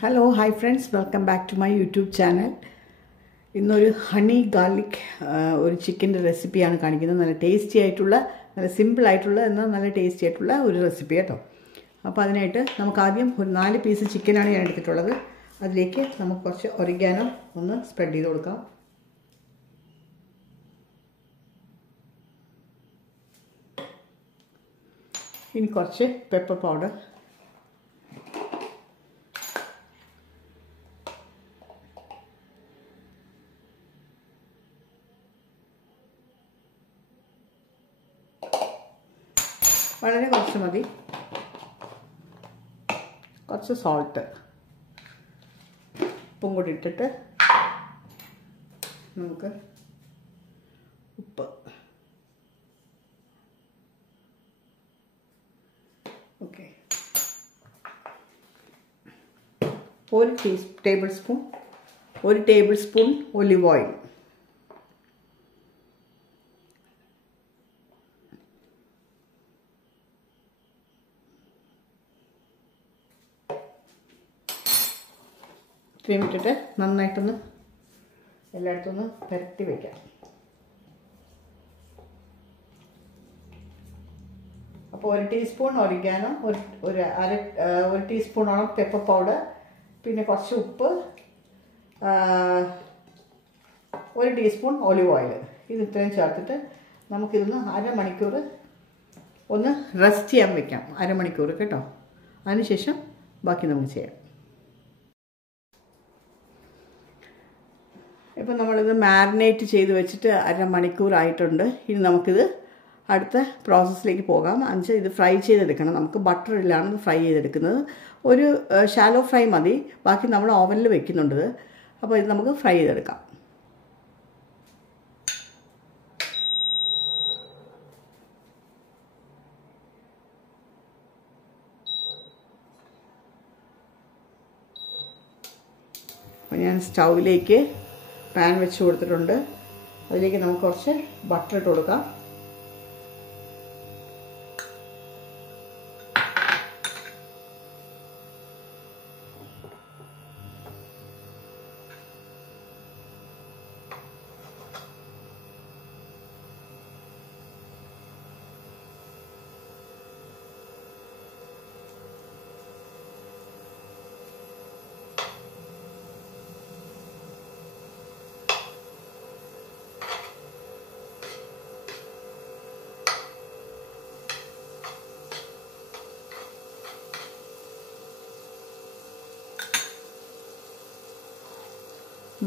Hello, hi friends, welcome back to my YouTube channel. ഇന്നൊരു honey garlic ഒരു ചിക്കൻ്റെ റെസിപ്പിയാണ് കാണിക്കുന്നത്. നല്ല ടേസ്റ്റി ആയിട്ടുള്ള, നല്ല സിമ്പിൾ ആയിട്ടുള്ള എന്നാൽ നല്ല ടേസ്റ്റി ആയിട്ടുള്ള ഒരു റെസിപ്പി കേട്ടോ. അപ്പോൾ അതിനായിട്ട് നമുക്ക് ആദ്യം ഒരു 4 പീസ് ചിക്കനാണ് ഞാൻ എടുത്തിട്ടുള്ളത്. അതിലേക്ക് നമുക്ക് കുറച്ച് ഒറിഗാനോ ഒന്ന് സ്പ്രെഡ് ചെയ്ത് കൊടുക്കാം. ഇനി കുറച്ച് പെപ്പർ പൗഡർ, വളരെ കുറച്ച് മതി, കുറച്ച് സോൾട്ട്, ഉപ്പും കൂടി ഇട്ടിട്ട് നമുക്ക് ഉപ്പ്, ഓക്കെ, ഒരു ടേബിൾ സ്പൂൺ ഒലിവ് ഓയിൽ, ഇത്രയും ഇട്ടിട്ട് നന്നായിട്ടൊന്ന് എല്ലായിടത്തും പുരട്ടി വയ്ക്കാം. അപ്പോൾ 1 ടീസ്പൂൺ ഒറിഗാനോ, ഒരു ടീസ്പൂണോളം പെപ്പർ പൗഡർ, പിന്നെ കുറച്ച് ഉപ്പ്, 1 ടീസ്പൂൺ ഒലിവ് ഓയിൽ, ഇത് ഇത്രയും ചേർത്തിട്ട് നമുക്കിതൊന്ന് അരമണിക്കൂർ ഒന്ന് റെസ്റ്റ് ചെയ്യാൻ വെക്കാം. അരമണിക്കൂർ കേട്ടോ. അതിനുശേഷം ബാക്കി നമുക്ക് ചെയ്യാം. ഇപ്പം നമ്മളിത് മാരിനേറ്റ് ചെയ്ത് വെച്ചിട്ട് അരമണിക്കൂറായിട്ടുണ്ട്. ഇനി നമുക്കിത് അടുത്ത പ്രോസസ്സിലേക്ക് പോകാം. എന്നുവെച്ചാൽ ഇത് ഫ്രൈ ചെയ്തെടുക്കണം. നമുക്ക് ബട്ടറിലാണ് ഇത് ഫ്രൈ ചെയ്തെടുക്കുന്നത്. ഒരു ഷാലോ ഫ്രൈ മതി, ബാക്കി നമ്മൾ ഓവനിൽ വെക്കുന്നുണ്ട്. അപ്പോൾ ഇത് നമുക്ക് ഫ്രൈ ചെയ്തെടുക്കാം. അപ്പോൾ ഞാൻ സ്റ്റൗവിലേക്ക് പാൻ വെച്ച് കൊടുത്തിട്ടുണ്ട്. അതിലേക്ക് നമുക്ക് കുറച്ച് ബട്ടർ ഇട്ട് കൊടുക്കാം.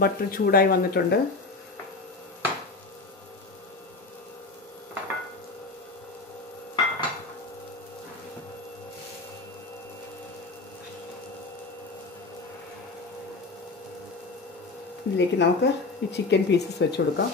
ബട്ടർ ചൂടായി വന്നിട്ടുണ്ട്. ഇതിലേക്ക് നമുക്ക് ഈ ചിക്കൻ പീസസ് വെച്ച് കൊടുക്കാം.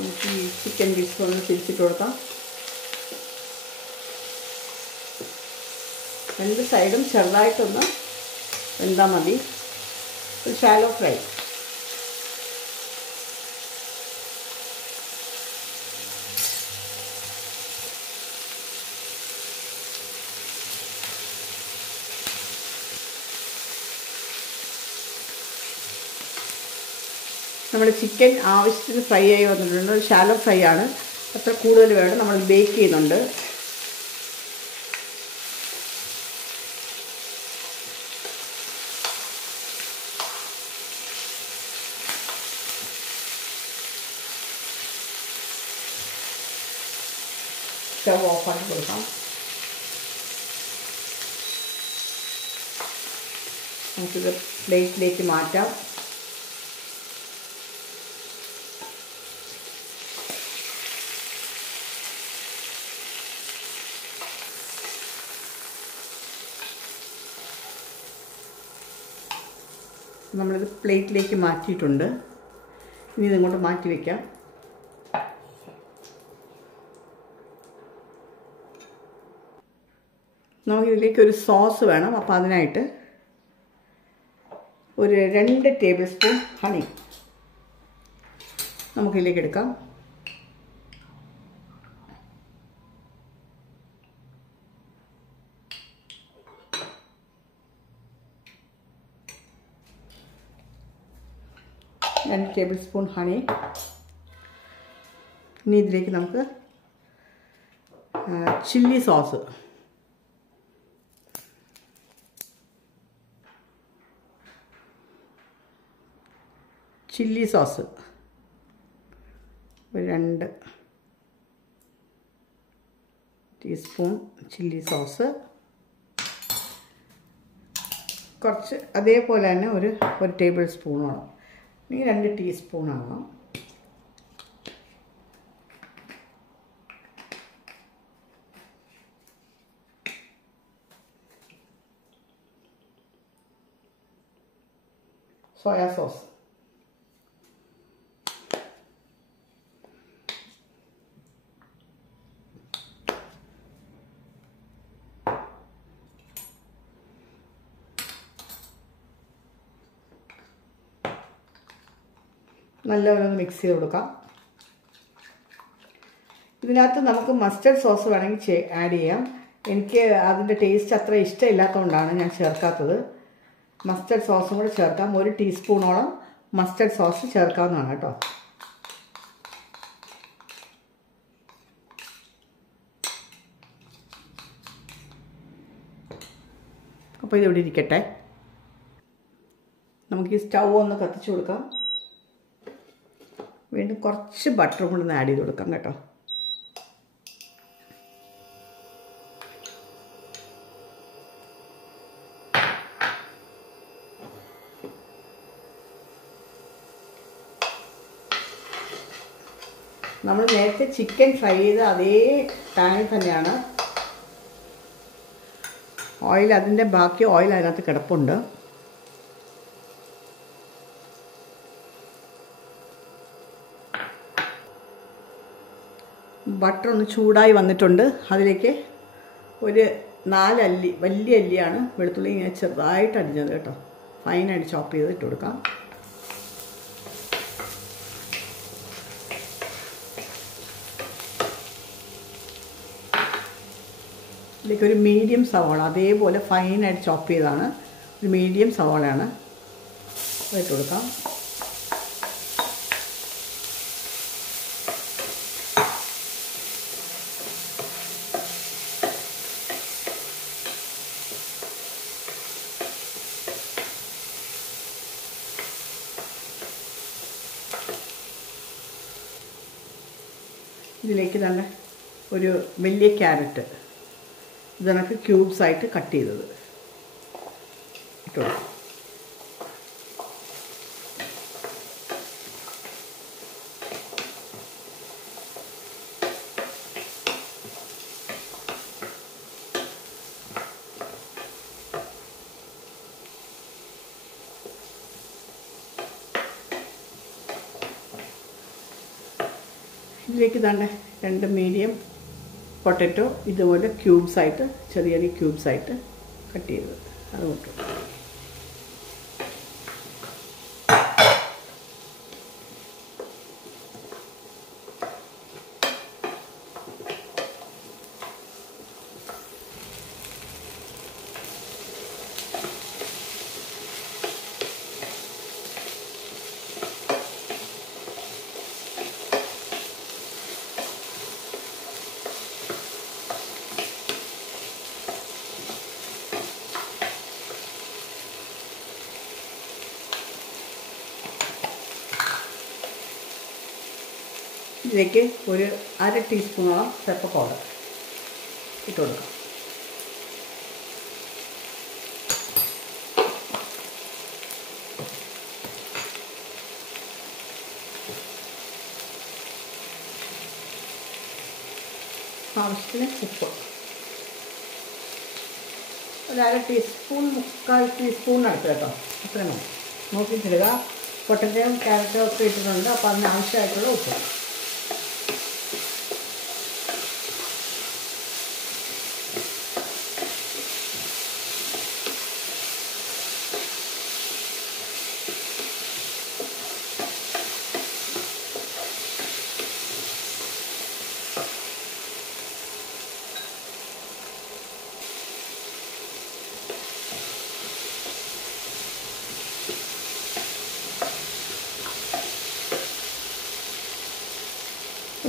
നമുക്ക് ഈ ചിക്കൻ പീസ് ഒന്ന് തിരിച്ചിട്ട് കൊടുക്കാം. 2 സൈഡും ചെറുതായിട്ടൊന്ന് വെന്താൽ മതി. ഒരു ഷാലോ ഫ്രൈ. നമ്മുടെ ചിക്കൻ ആവശ്യത്തിന് ഫ്രൈ ആയി വന്നിട്ടുണ്ട്. ഒരു ഷാലോ ഫ്രൈ ആണ്, അത്ര കൂടുതൽ വേണം. നമ്മൾ ബേക്ക് ചെയ്യുന്നുണ്ട്. സ്റ്റവ് ഓഫ് ആക്കി കൊടുക്കാം. നമുക്കിത് പ്ലേറ്റിലേക്ക് മാറ്റാം. നമ്മളിത് പ്ലേറ്റിലേക്ക് മാറ്റിയിട്ടുണ്ട്. ഇനി ഇതിങ്ങോട്ട് മാറ്റി വയ്ക്കാം. നമുക്കിതിലേക്ക് ഒരു സോസ് വേണം. അപ്പോൾ അതിനായിട്ട് ഒരു 2 ടേബിൾ സ്പൂൺ ഹണി നമുക്കിതിലേക്ക് എടുക്കാം. രണ്ട് ടേബിൾ സ്പൂൺ ഹണി. ഇനി ഇതിലേക്ക് നമുക്ക് ചില്ലി സോസ്, ഒരു 2 ടീസ്പൂൺ ചില്ലി സോസ്. കുറച്ച് അതേപോലെ തന്നെ ഒരു ടേബിൾ സ്പൂണോളം, ഈ 2 ടീസ്പൂണാണ്. സോയാ സോസ്, നല്ലപോലെ ഒന്ന് മിക്സ് ചെയ്ത് കൊടുക്കാം. ഇതിനകത്ത് നമുക്ക് മസ്റ്റർഡ് സോസ് വേണമെങ്കിൽ ആഡ് ചെയ്യാം. എനിക്ക് അതിൻ്റെ ടേസ്റ്റ് അത്ര ഇഷ്ടമില്ലാത്തതുകൊണ്ടാണ് ഞാൻ ചേർക്കാത്തത്. മസ്റ്റർഡ് സോസും കൂടെ ചേർക്കാം. 1 ടീസ്പൂണോളം മസ്റ്റർഡ് സോസ് ചേർക്കാവുന്നതാണ് കേട്ടോ. അപ്പോൾ ഇതിവിടെ ഇരിക്കട്ടെ. നമുക്ക് ഈ സ്റ്റൗ ഒന്ന് കത്തിച്ചു കൊടുക്കാം. വീണ്ടും കുറച്ച് ബട്ടർ കൂടെ ഒന്ന് ആഡ് ചെയ്ത് കൊടുക്കാം കേട്ടോ. നമ്മൾ നേരത്തെ ചിക്കൻ ഫ്രൈ ചെയ്ത അതേ പാനിൽ തന്നെയാണ് ഓയിൽ, അതിൻ്റെ ബാക്കി ഓയിൽ അതിനകത്ത് കിടപ്പുണ്ട്. ബട്ടർ ഒന്ന് ചൂടായി വന്നിട്ടുണ്ട്. അതിലേക്ക് ഒരു 4 അല്ലി, വലിയ അല്ലിയാണ് വെളുത്തുള്ളി ഇങ്ങനെ ചെറുതായിട്ട് അരിഞ്ഞത് കേട്ടോ, ഫൈനായിട്ട് ചോപ്പ് ചെയ്ത് ഇട്ട് കൊടുക്കാം. ഇതിലേക്ക് ഒരു മീഡിയം സവാള, അതേപോലെ ഫൈനായിട്ട് ചോപ്പ് ചെയ്താണ്, ഒരു മീഡിയം സവാളയാണ്, ഇട്ട് കൊടുക്കാം. ഇതിലേക്ക് തന്നെ ഒരു വലിയ ക്യാരറ്റ് ഇതിനൊക്കെ ക്യൂബ്സായിട്ട് കട്ട് ചെയ്തത് ഇട്ട് കൊടുക്കാം. ഇതിലേക്ക് തന്നെ 2 മീഡിയം പൊട്ടറ്റോ ഇതുപോലെ ക്യൂബ്സായിട്ട്, ചെറിയ ചെറിയ ക്യൂബ്സായിട്ട് കട്ട് ചെയ്തത് അത് ഇട്ടു. ഇതിലേക്ക് ഒരു 1/2 ടീസ്പൂണോളം പെപ്പർ പൗഡർ ഇട്ട് കൊടുക്കാം. ആവശ്യത്തിന് ഉപ്പ്, ഒരു 1/2 ടീസ്പൂൺ 3/4 ടീസ്പൂണിനടുത്ത് കേട്ടോ, അത്രയും മതി. നോക്കിയിട്ടിടുക. പൊട്ടറ്റോയും ക്യാരറ്റും ഒക്കെ ഇട്ടിട്ടുണ്ട്, അപ്പോൾ അതിനാവശ്യമായിട്ടുള്ള ഉപ്പ്.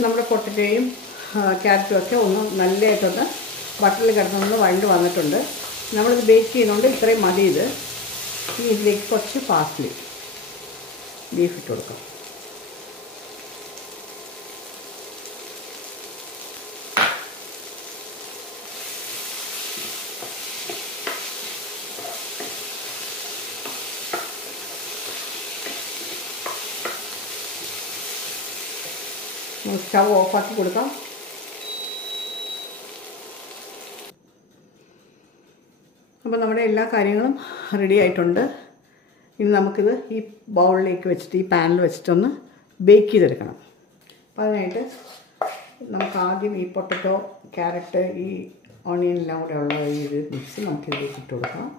നമ്മുടെ പൊട്ടറ്റോയും ക്യാരറ്റും ഒക്കെ ഒന്ന് നല്ലതായിട്ടൊന്ന് ബട്ടറിൽ കിടന്നൊന്ന് വഴണ്ട് വന്നിട്ടുണ്ട്. നമ്മളിത് ബേക്ക് ചെയ്യുന്നതുകൊണ്ട് ഇത്രയും മതി. ഇനി ഇതിലേക്ക് കുറച്ച് പാർസ്ലി ബീഫ് ഇട്ട് കൊടുക്കാം. സ്റ്റവ് ഓഫാക്കി കൊടുക്കാം. അപ്പോൾ നമ്മുടെ എല്ലാ കാര്യങ്ങളും റെഡി ആയിട്ടുണ്ട്. ഇനി നമുക്കിത് ഈ ബൗളിലേക്ക് വെച്ചിട്ട്, ഈ പാനിൽ വെച്ചിട്ടൊന്ന് ബേക്ക് ചെയ്തെടുക്കണം. അപ്പോൾ അതിനായിട്ട് നമുക്ക് ആദ്യം ഈ പൊട്ടറ്റോ, ക്യാരറ്റ്, ഈ ഓണിയൻ എല്ലാം കൂടെ ഉള്ള ഈ ഒരു മിക്സ് നമുക്കിതിലേക്ക് ഇട്ട് കൊടുക്കാം.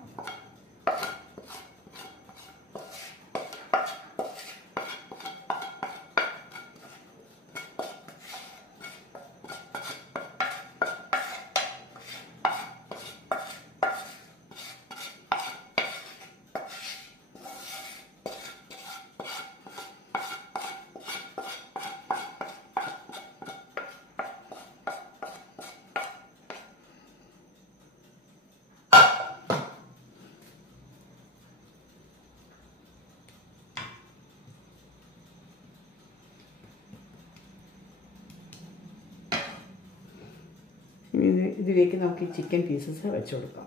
ഇതിലേക്ക് നമുക്ക് ഈ ചിക്കൻ പീസസ് വെച്ച് കൊടുക്കാം.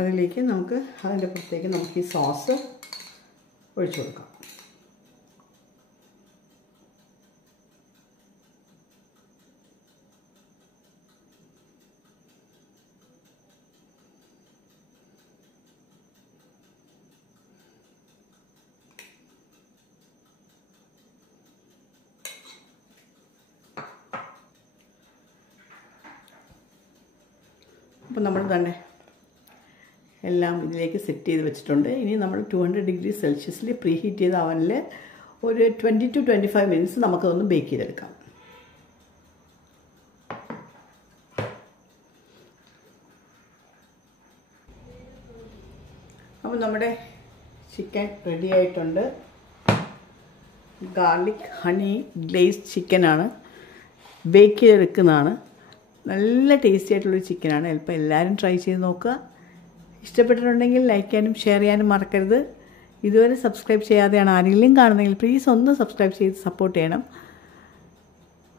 അതിലേക്ക് നമുക്ക് അതിൻ്റെ പുറത്തേക്ക് നമുക്ക് ഈ സോസ് ഒഴിച്ചു കൊടുക്കാം. അപ്പോൾ നമ്മൾ തന്നെ എല്ലാം ഇതിലേക്ക് സെറ്റ് ചെയ്ത് വെച്ചിട്ടുണ്ട്. ഇനി നമ്മൾ 200 ഡിഗ്രി സെൽഷ്യസിൽ പ്രീ ഹീറ്റ് ചെയ്ത അവനിൽ ഒരു 20 to 25 മിനിറ്റ്സ് നമുക്കതൊന്ന് ബേക്ക് ചെയ്തെടുക്കാം. അപ്പോൾ നമ്മുടെ ചിക്കൻ റെഡി ആയിട്ടുണ്ട്. ഗാർലിക് ഹണി ഗ്ലേസ്ഡ് ചിക്കനാണ്, ബേക്ക് ചെയ്തെടുക്കുന്നതാണ്. നല്ല ടേസ്റ്റി ആയിട്ടുള്ളൊരു ചിക്കനാണ്. ചിലപ്പോൾ എല്ലാവരും ട്രൈ ചെയ്ത് നോക്കുക. ഇഷ്ടപ്പെട്ടിട്ടുണ്ടെങ്കിൽ ലൈക്ക് ചെയ്യാനും ഷെയർ ചെയ്യാനും മറക്കരുത്. ഇതുവരെ സബ്സ്ക്രൈബ് ചെയ്യാതെയാണ് ആരെങ്കിലും കാണുന്നതെങ്കിൽ പ്ലീസ് ഒന്ന് സബ്സ്ക്രൈബ് ചെയ്ത് സപ്പോർട്ട് ചെയ്യണം.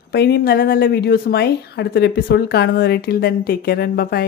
അപ്പോൾ ഇനിയും നല്ല നല്ല വീഡിയോസുമായി അടുത്തൊരു എപ്പിസോഡിൽ കാണുന്നവരെ till then take care and by.